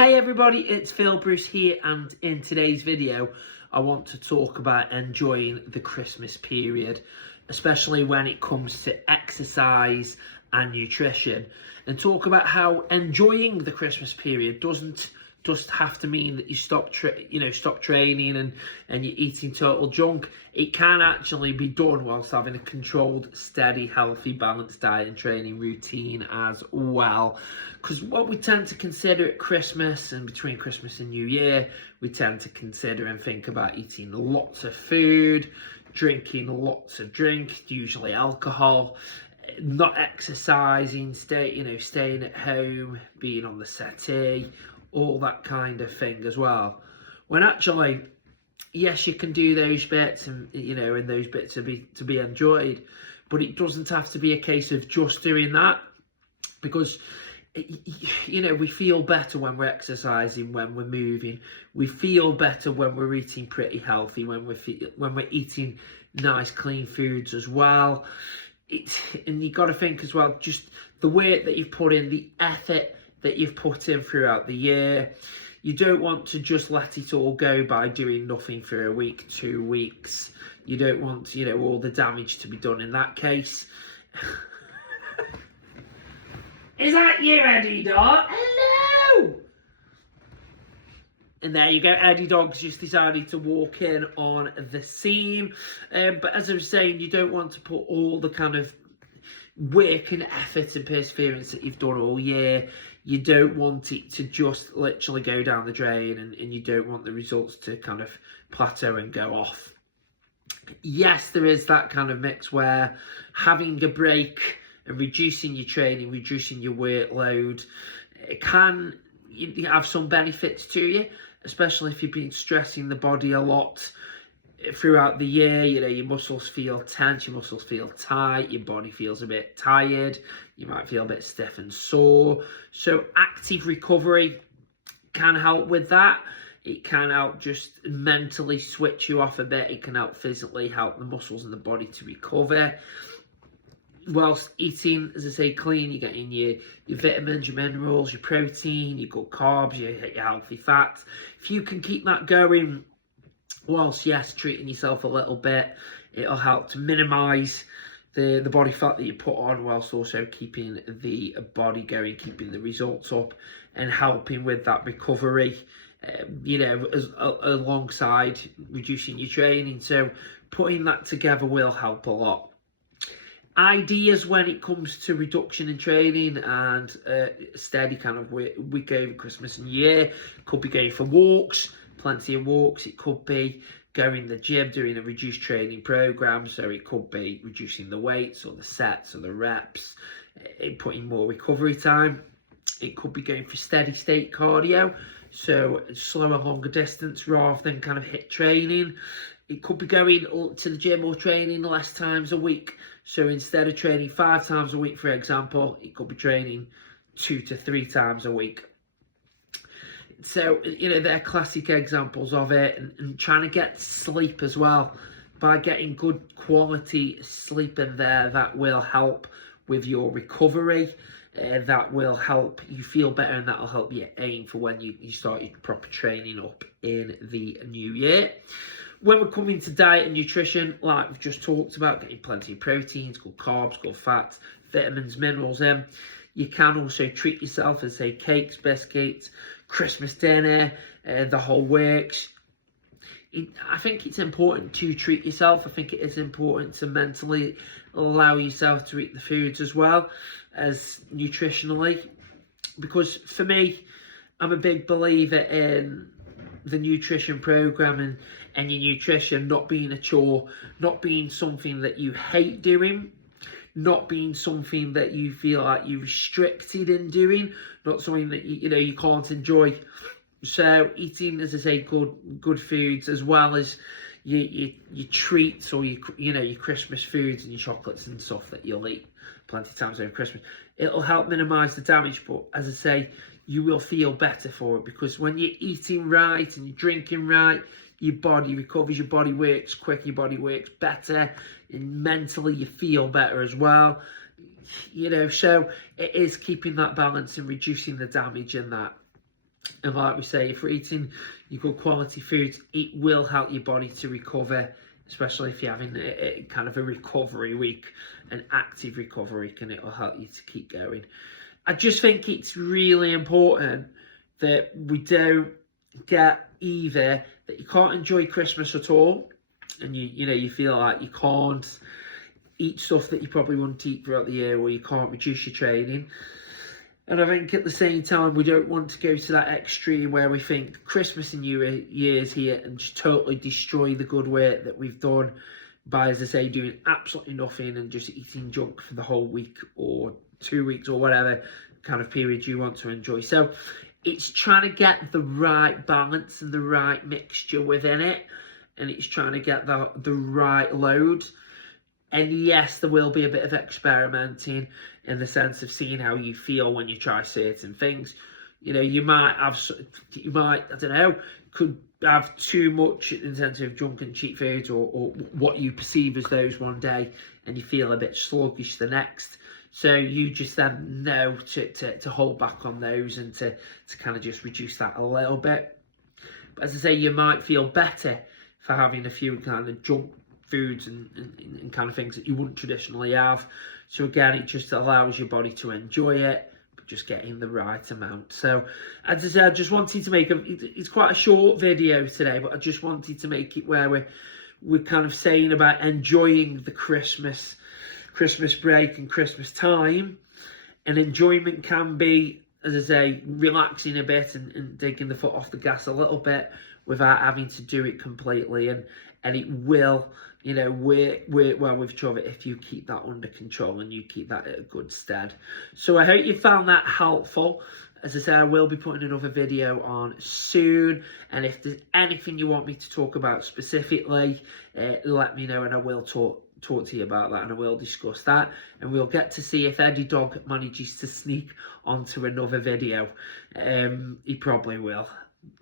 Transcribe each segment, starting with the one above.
Hey everybody, it's Phil Bruce here, and in today's video I want to talk about enjoying the Christmas period, especially when it comes to exercise and nutrition, and talk about how enjoying the Christmas period doesn't just have to mean that you stop training and you're eating total junk. It can actually be done whilst having a controlled, steady, healthy, balanced diet and training routine as well. Because what we tend to consider at Christmas and between Christmas and New Year, we tend to consider and think about eating lots of food, drinking lots of drink, usually alcohol, not exercising, staying at home, being on the settee, all that kind of thing as well. When actually, yes, you can do those bits, and those bits to be enjoyed, but it doesn't have to be a case of just doing that, because we feel better when we're exercising, when we're moving. We feel better when we're eating pretty healthy, when we're eating nice, clean foods as well. And you got to think as well, just the work that you've put in, the effort that you've put in throughout the year. You don't want to just let it all go by doing nothing for a week, 2 weeks. You don't want, all the damage to be done in that case. Is that you, Eddie Dog? Hello! And there you go, Eddie Dog's just decided to walk in on the scene. But as I was saying, you don't want to put all the kind of work and effort and perseverance that you've done all year. You don't want it to just literally go down the drain, and you don't want the results to kind of plateau and go off. Yes, there is that kind of mix where having a break and reducing your training, reducing your workload, it can have some benefits to you, especially if you've been stressing the body a lot throughout the year. Your muscles feel tense, your muscles feel tight, your body feels a bit tired, you might feel a bit stiff and sore. So active recovery can help with that. It can help just mentally switch you off a bit. It can help physically help the muscles in the body to recover. Whilst eating, as I say, clean, you're getting your vitamins, your minerals, your protein, your good carbs, your healthy fats. If you can keep that going, whilst, yes, treating yourself a little bit, it'll help to minimise the body fat that you put on, whilst also keeping the body going, keeping the results up, and helping with that recovery, alongside reducing your training. So putting that together will help a lot. Ideas when it comes to reduction in training and steady kind of week over Christmas and New Year could be going for walks, plenty of walks. It could be going to the gym, doing a reduced training program. So it could be reducing the weights or the sets or the reps, putting more recovery time. It could be going for steady state cardio, so slower, longer distance rather than kind of HIIT training. It could be going to the gym or training less times a week. So instead of training 5 times a week, for example, it could be training 2 to 3 times a week. So, they're classic examples of it. And trying to get sleep as well. By getting good quality sleep in there, that will help with your recovery. That will help you feel better, and that will help you aim for when you start your proper training up in the new year. When we're coming to diet and nutrition, like we've just talked about, getting plenty of proteins, good carbs, good fats, vitamins, minerals in. You can also treat yourself, as say, cakes, biscuits, Christmas dinner, the whole works. I think it's important to treat yourself. I think it is important to mentally allow yourself to eat the foods as well as nutritionally. Because for me, I'm a big believer in the nutrition program and your nutrition not being a chore, not being something that you hate doing, not being something that you feel like you're restricted in doing, not something that you can't enjoy. So eating, as I say, good foods, as well as your treats, or your Christmas foods and your chocolates and stuff that you'll eat plenty of times over Christmas. It'll help minimise the damage, but as I say, you will feel better for it, because when you're eating right and you're drinking right, your body recovers, your body works quicker, your body works better, and mentally you feel better as well. So it is keeping that balance and reducing the damage in that. And like we say, if we're eating your good quality foods, it will help your body to recover, especially if you're having a kind of a recovery week, an active recovery week, and it will help you to keep going. I just think it's really important that we don't get either that you can't enjoy Christmas at all, and you feel like you can't eat stuff that you probably wouldn't eat throughout the year, or you can't reduce your training. And I think at the same time, we don't want to go to that extreme where we think Christmas and New Year's here and just totally destroy the good work that we've done by, as I say, doing absolutely nothing and just eating junk for the whole week or 2 weeks or whatever kind of period you want to enjoy. So it's trying to get the right balance and the right mixture within it, and it's trying to get the right load. And yes, there will be a bit of experimenting in the sense of seeing how you feel when you try certain things. You might, I don't know, could have too much in terms of junk and cheap foods, or what you perceive as those one day, and you feel a bit sluggish the next. So you just then know to hold back on those and to kind of just reduce that a little bit. But as I say, you might feel better for having a few kind of junk foods and kind of things that you wouldn't traditionally have. So again, it just allows your body to enjoy it, but just getting the right amount. So as I said, I just wanted to make it's quite a short video today, but I just wanted to make it where we're kind of saying about enjoying the Christmas break and Christmas time. And enjoyment can be, as I say, relaxing a bit and taking the foot off the gas a little bit without having to do it completely, and it will, work well with each other if you keep that under control and you keep that at a good stead. So I hope you found that helpful. As I said, I will be putting another video on soon, and if there's anything you want me to talk about specifically, let me know and I will talk to you about that, and I will discuss that, and we'll get to see if Eddie Dog manages to sneak onto another video. He probably will,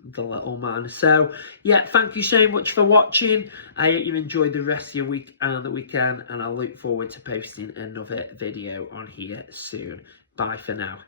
the little man. So yeah, thank you so much for watching. I hope you enjoyed the rest of your week and the weekend, and I look forward to posting another video on here soon. Bye for now.